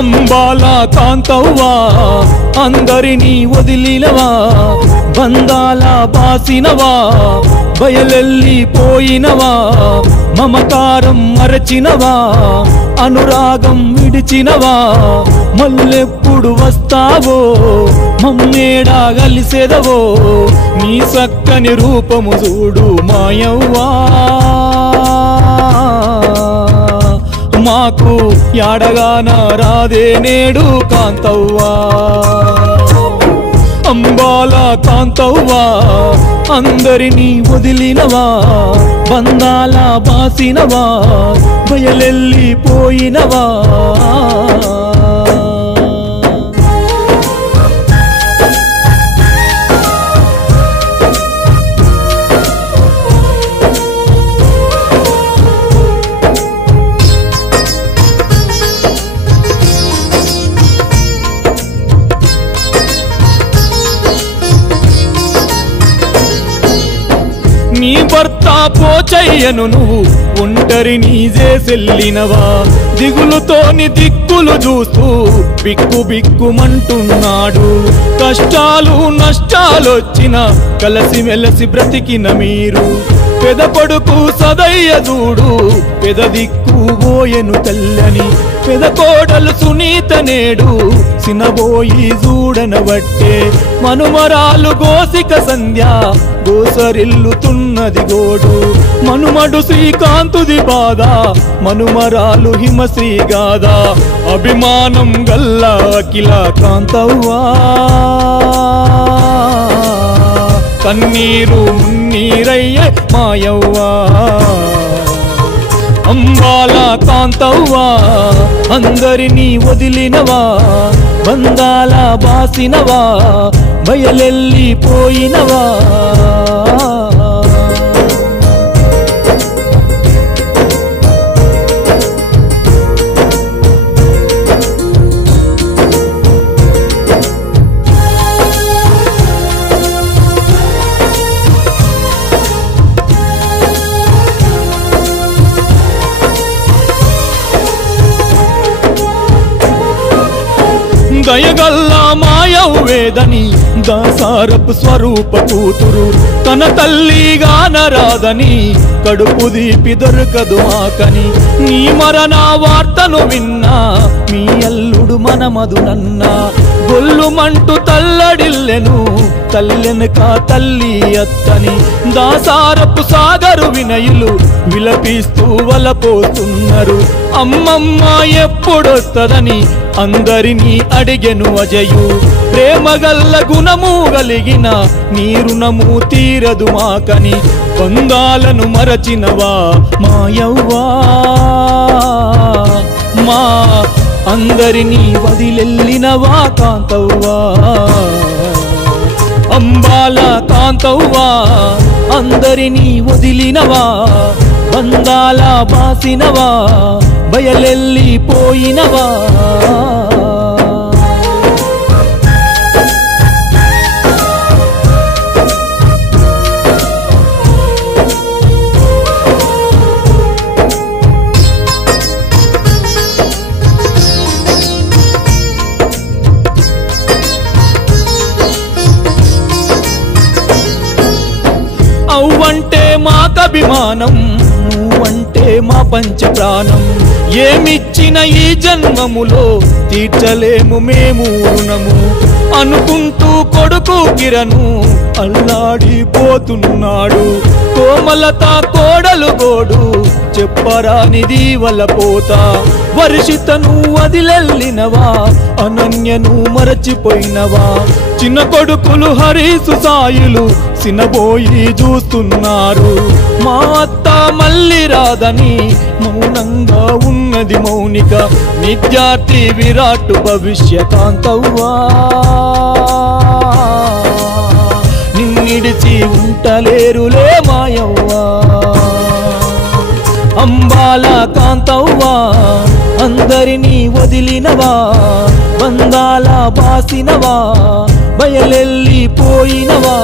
అంబాల కాంతవ్వా అందరినీ వదిలినవా బంధాల బాసినవా బయలెల్లిపోయినవా మమకారం మరచినవా అనురాగం విడిచినవా మల్లెప్పుడు వస్తావో మమ్మేడా కలిసెదవో నీ సక్కని రూపము చూడు మాయవ్వా మాకు యాడగాన రాదే నేడు కాంతవ్వా అంబాల కాంతవ్వా అందరినీ వదిలినవా బంధాల బాసినవా బయలెల్లిపోయినవా నీ భర్త పోచయ్యను నువ్వు ఒంటరి నీజేసెల్లినవా దిగులుతోని దిక్కులు చూస్తూ బిక్కు బిక్కుమంటున్నాడు కష్టాలు నష్టాలొచ్చిన కలసి మెలసి బ్రతికిన మీరు పెద కొడుకు సదయ్య చూడు పెద దిక్కు బోయెను తల్లని పెద కోడలు సునీత నేడు సినబోయి చూడనబట్టే మనుమరాలు గోసిక సంధ్య గోసరిల్లుతున్నది గోడు మనుమడు శ్రీకాంతుది బాధ మనుమరాలు హిమశ్రీ గాథ అభిమానం గల్ల అఖిల కాంతవ్వా కన్నీరు మున్నీరయ్యే మాయవ్వా అంబాల కాంతవ్వా అందరినీ వదిలినవా బంధాల బాసినవా బయలెల్లిపోయినవా దయగల్ల మాయవ్వేదని దాసారపు స్వరూప కూతురు తన తల్లిగా నరాదని కడుపు దీపి దొరకదు మాకని నీ మరణ వార్తను విన్నా మీ అల్లుడు మనమదునన్నా గొల్లుమంటూ తల్లడిల్లెను తల్లెనక తల్లి అత్తని దాసారపు సాగరు వినయులు విలపిస్తూ వలపోతున్నారు అమ్మమ్మ ఎప్పుడొస్తదని అందరినీ అడిగెను అజయు ప్రేమగల్ల గుణము కలిగిన నీ రుణము తీరదు మాకని బంధాలను మరచినవా మాయవ్వా మా అందరినీ వదిలెల్లినవా కాంతవ్వా అంబాల కాంతవ్వా అందరినీ వదిలినవా బంధాల బాసినవా బయలెల్లిపోయినవా అవ్వంటే మాకభిమానం నువ్వంటే మా పంచ ప్రాణం ఏమిచ్చిన ఈ జన్మములో తీర్చలేము మేము రుణము అనుకుంటూ కొడుకు కిరణు అల్లాడిపోతున్నాడు కోమలత కోడలు గోడు చెప్పరానిది వలపోతా వర్షితను వదిలెల్లినవా అనన్యను మరచిపోయినవా చిన్న కొడుకులు హరీసు సాయులు సినబోయి చూస్తున్నారు మా అత్త మళ్ళీ రాదని మౌనంగా ఉన్నది మౌనిక విద్యార్థి విరాట్ భవిష్య కాంతవ్వా నిన్నిడిచి ఉంటలేరులే మాయవ్వా అంబాల కాంతవ్వా అందరినీ వదిలినవా బంధాల బాసినవా బయలెల్లిపోయినవా